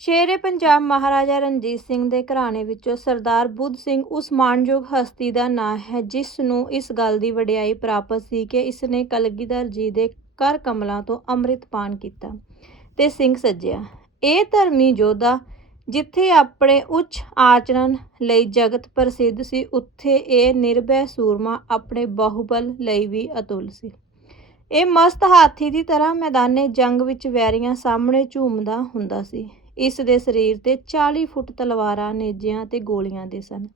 ਸ਼ੇਰੇ ਪੰਜਾਬ ਮਹਾਰਾਜਾ ਰਣਜੀਤ ਸਿੰਘ ਦੇ ਘਰਾਣੇ ਵਿੱਚੋਂ ਸਰਦਾਰ ਬੁੱਧ ਸਿੰਘ ਉਸ ਮਾਣਯੋਗ ਹਸਤੀ ਦਾ ਨਾਂ ਹੈ, ਜਿਸ ਨੂੰ ਇਸ ਗੱਲ ਦੀ ਵਡਿਆਈ ਪ੍ਰਾਪਤ ਸੀ ਕਿ ਇਸ ਨੇ ਕਲਗੀਧਰ ਜੀ ਦੇ ਕਰ ਕਮਲਾਂ ਤੋਂ ਅੰਮ੍ਰਿਤ ਪਾਨ ਕੀਤਾ ਤੇ ਸਿੰਘ ਸੱਜਿਆ। ਇਹ ਧਰਮੀ ਯੋਧਾ ਜਿੱਥੇ ਆਪਣੇ ਉੱਚ ਆਚਰਣ ਲਈ ਜਗਤ ਪ੍ਰਸਿੱਧ ਸੀ, ਉੱਥੇ ਇਹ ਨਿਰਭੈ ਸੂਰਮਾ ਆਪਣੇ ਬਾਹੂਬਲ ਲਈ ਵੀ ਅਤੁਲ ਸੀ। ਇਹ ਮਸਤ ਹਾਥੀ ਦੀ ਤਰ੍ਹਾਂ ਮੈਦਾਨੇ ਜੰਗ ਵਿੱਚ ਵੈਰੀਆਂ ਸਾਹਮਣੇ ਝੂਮਦਾ ਹੁੰਦਾ ਸੀ। ਇਸ ਦੇ ਸਰੀਰ ਤੇ 40 ਫੁੱਟ ਤਲਵਾਰਾਂ, ਨੇਜਿਆਂ ਤੇ ਗੋਲੀਆਂ ਦੇ ਸਨ।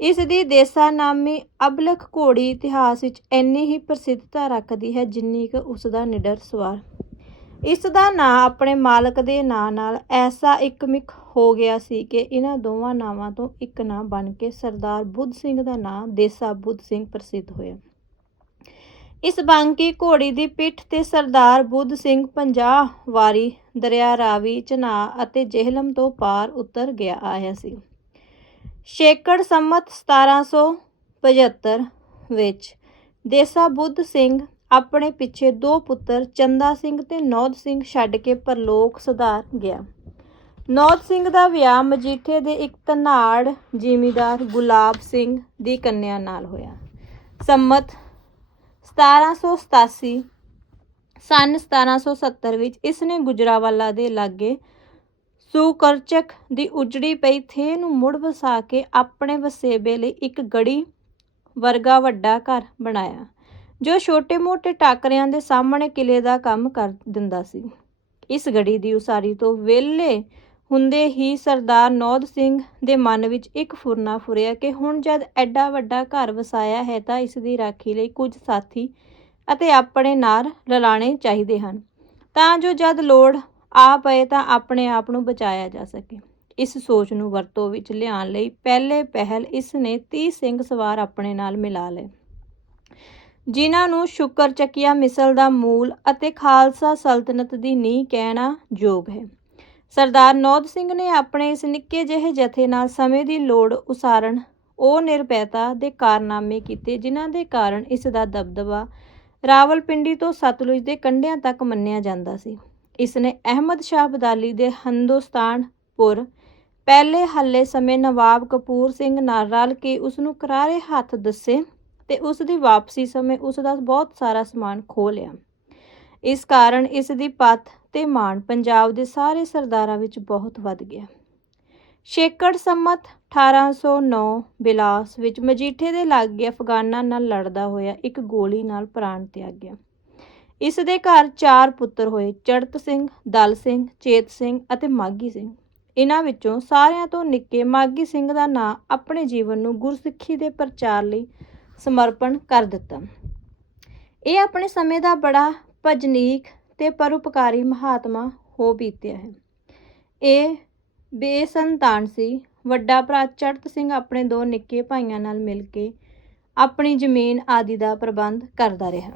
ਇਸ ਦੀ ਦੇਸਾ ਨਾਮੀ ਅਬਲਖ ਘੋੜੀ ਇਤਿਹਾਸ ਵਿੱਚ ਇੰਨੀ ਹੀ ਪ੍ਰਸਿੱਧਤਾ ਰੱਖਦੀ ਹੈ ਜਿੰਨੀ ਕਿ ਉਸ ਦਾ ਨਿਡਰ ਸਵਾਰ। ਇਸ ਦਾ ਨਾਂ ਆਪਣੇ ਮਾਲਕ ਦੇ ਨਾਂ ਨਾਲ ਐਸਾ ਇੱਕਮਿਕ ਹੋ ਗਿਆ ਸੀ ਕਿ ਇਹਨਾਂ ਦੋਵਾਂ ਨਾਵਾਂ ਤੋਂ ਇੱਕ ਨਾਂ ਬਣ ਕੇ ਸਰਦਾਰ ਬੁੱਧ ਸਿੰਘ ਦਾ ਨਾਂ ਦੇਸਾ ਬੁੱਧ ਸਿੰਘ ਪ੍ਰਸਿੱਧ ਹੋਇਆ। ਇਸ ਬਾਂਕੀ ਘੋੜੀ ਦੀ ਪਿੱਠ ਤੇ ਸਰਦਾਰ ਬੁੱਧ ਸਿੰਘ 50 ਵਾਰੀ ਦਰਿਆ ਰਾਵੀ ਚਨਾ ਅਤੇ ਜੇਹਲਮ ਤੋਂ ਪਾਰ ਉਤਰ ਗਿਆ ਆਇਆ ਸੀ। ਸ਼ੇਕੜ ਸੰਮਤ 1775 ਵਿੱਚ ਦੇਸਾ ਬੁੱਧ ਸਿੰਘ ਆਪਣੇ ਪਿੱਛੇ ਦੋ ਪੁੱਤਰ, ਚੰਦਾ ਸਿੰਘ ਤੇ ਨੌਦ ਸਿੰਘ ਛੱਡ ਕੇ ਪਰਲੋਕ ਸੁਧਾਰ ਗਿਆ। ਨੌਦ ਸਿੰਘ ਦਾ ਵਿਆਹ ਮਜੀਠੇ ਦੇ ਇੱਕ ਧਨਾੜ ਜ਼ਿਮੀਦਾਰ ਗੁਲਾਬ ਸਿੰਘ ਦੀ ਕੰਨਿਆ ਨਾਲ ਹੋਇਆ। ਸੰਮਤ 1787 ਸਨ 1770 ਵਿੱਚ ਇਸ ਨੇ ਗੁਜਰਾਵਾਲਾ ਦੇ ਲਾਗੇ ਸੁਕਰਚਕ ਦੀ ਉਜੜੀ ਪਈ ਥੇ ਨੂੰ ਮੁੜ ਵਸਾ ਕੇ ਆਪਣੇ ਵਸੇਬੇ ਲਈ ਇੱਕ ਗੜੀ ਵਰਗਾ ਵੱਡਾ ਘਰ ਬਣਾਇਆ, ਜੋ ਛੋਟੇ-ਮੋਟੇ ਟਾਕਰਿਆਂ ਦੇ ਸਾਹਮਣੇ ਕਿਲੇ ਦਾ ਕੰਮ ਕਰ ਦਿੰਦਾ ਸੀ। ਇਸ ਗੜੀ ਦੀ ਉਸਾਰੀ ਤੋਂ ਵਿਹਲੇ ਹੁੰਦੇ ਹੀ ਸਰਦਾਰ ਨੌਦ ਸਿੰਘ ਦੇ ਮਨ ਵਿੱਚ ਇੱਕ ਫੁਰਨਾ ਫੁਰਿਆ ਕਿ ਹੁਣ ਜਦ ਐਡਾ ਵੱਡਾ ਘਰ ਵਸਾਇਆ ਹੈ ਤਾਂ ਇਸ ਦੀ ਰਾਖੀ ਲਈ ਕੁਝ ਸਾਥੀ ਅਤੇ ਆਪਣੇ ਨਾਲ ਰਲਾਣੇ ਚਾਹੀਦੇ ਹਨ। ਤਾਂ ਜੋ ਜਦ ਲੋੜ ਆ ਪਏ ਤਾਂ ਆਪਣੇ ਆਪ ਨੂੰ ਬਚਾਇਆ ਜਾ ਸਕੇ। ਇਸ ਸੋਚ ਨੂੰ ਵਰਤੋਂ ਵਿੱਚ ਲਿਆਉਣ ਲਈ ਪਹਿਲੇ ਪਹਿਲ ਇਸ ਨੇ 30 ਸਿੰਘ ਸਵਾਰ ਆਪਣੇ ਨਾਲ ਮਿਲਾ ਲਏ। ਜਿਨ੍ਹਾਂ ਨੂੰ ਸ਼ੁਕਰ ਚੱਕੀਆ ਮਿਸਲ ਦਾ ਮੂਲ ਅਤੇ ਖਾਲਸਾ ਸਲਤਨਤ ਦੀ ਨੀਂਹ ਕਹਿਣਾ ਯੋਗ ਹੈ। ਸਰਦਾਰ ਨੌਦ ਸਿੰਘ ਨੇ ਆਪਣੇ ਇਸ ਨਿੱਕੇ ਜਿਹੇ ਜਥੇ ਨਾਲ ਸਮੇਂ ਦੀ ਲੋੜ ਉਸਾਰਨ ਉਹ ਨਿਰਪੈਤਾ ਦੇ ਕਾਰਨਾਮੇ ਕੀਤੇ, ਜਿਨ੍ਹਾਂ ਦੇ ਕਾਰਨ ਇਸ ਦਾ ਦਬਦਬਾ ਰਾਵਲਪਿੰਡੀ ਤੋਂ ਸਤਲੁਜ ਦੇ ਕੰਢਿਆਂ ਤੱਕ ਮੰਨਿਆ ਜਾਂਦਾ ਸੀ। ਇਸ ਨੇ ਅਹਿਮਦ ਸ਼ਾਹ ਬਦਾਲੀ ਦੇ ਹਿੰਦੁਸਤਾਨਪੁਰ ਪਹਿਲੇ ਹੱਲੇ ਸਮੇਂ ਨਵਾਬ ਕਪੂਰ ਸਿੰਘ ਨਾਲ ਰਲ ਕੇ ਉਸ ਨੂੰ ਕਰਾਰੇ ਹੱਥ ਦੱਸੇ ਤੇ ਉਸ ਦੀ ਵਾਪਸੀ ਸਮੇਂ ਉਸ ਦਾ ਬਹੁਤ ਸਾਰਾ ਸਮਾਨ ਖੋਹ ਲਿਆ। ਇਸ ਕਾਰਨ ਇਸ ਦੀ ਪੱਤ ਤੇ ਮਾਣ ਪੰਜਾਬ ਦੇ ਸਾਰੇ ਸਰਦਾਰਾਂ ਵਿੱਚ ਬਹੁਤ ਵੱਧ ਗਿਆ। ਸ਼ੇਕੜ ਸੰਮਤ 1809 ਬਿਲਾਸ ਵਿੱਚ ਮਜੀਠੇ ਦੇ ਲਾਗੇ ਅਫਗਾਨਾਂ ਨਾਲ ਲੜਦਾ ਹੋਇਆ ਇੱਕ ਗੋਲੀ ਨਾਲ ਪ੍ਰਾਣ ਤਿਆਗਿਆ ਇਸ ਦੇ ਘਰ ਚਾਰ ਪੁੱਤਰ ਹੋਏ, ਚੜਤ ਸਿੰਘ, ਦਲ ਸਿੰਘ, ਚੇਤ ਸਿੰਘ ਅਤੇ ਮਾਗੀ ਸਿੰਘ। ਇਹਨਾਂ ਵਿੱਚੋਂ ਸਾਰਿਆਂ ਤੋਂ ਨਿੱਕੇ ਮਾਗੀ ਸਿੰਘ ਦਾ ਨਾਂ ਆਪਣੇ ਜੀਵਨ ਨੂੰ ਗੁਰਸਿੱਖੀ ਦੇ ਪ੍ਰਚਾਰ ਲਈ ਸਮਰਪਣ ਕਰ ਦਿੱਤਾ। ਇਹ ਆਪਣੇ ਸਮੇਂ ਦਾ ਬੜਾ ਭਜਨੀਕ ਤੇ ਪਰਉਪਕਾਰੀ ਮਹਾਤਮਾ ਹੋ ਬੀਤਿਆ ਹੈ। ਇਹ ਬੇਸੰਤਾਨ ਸੀ। ਵੱਡਾ ਭਰਾ ਚੜਤ ਸਿੰਘ ਆਪਣੇ ਦੋ ਨਿੱਕੇ ਭਾਈਆਂ ਨਾਲ ਮਿਲ ਕੇ ਆਪਣੀ ਜ਼ਮੀਨ ਆਦਿ ਦਾ ਪ੍ਰਬੰਧ ਕਰਦਾ ਰਿਹਾ।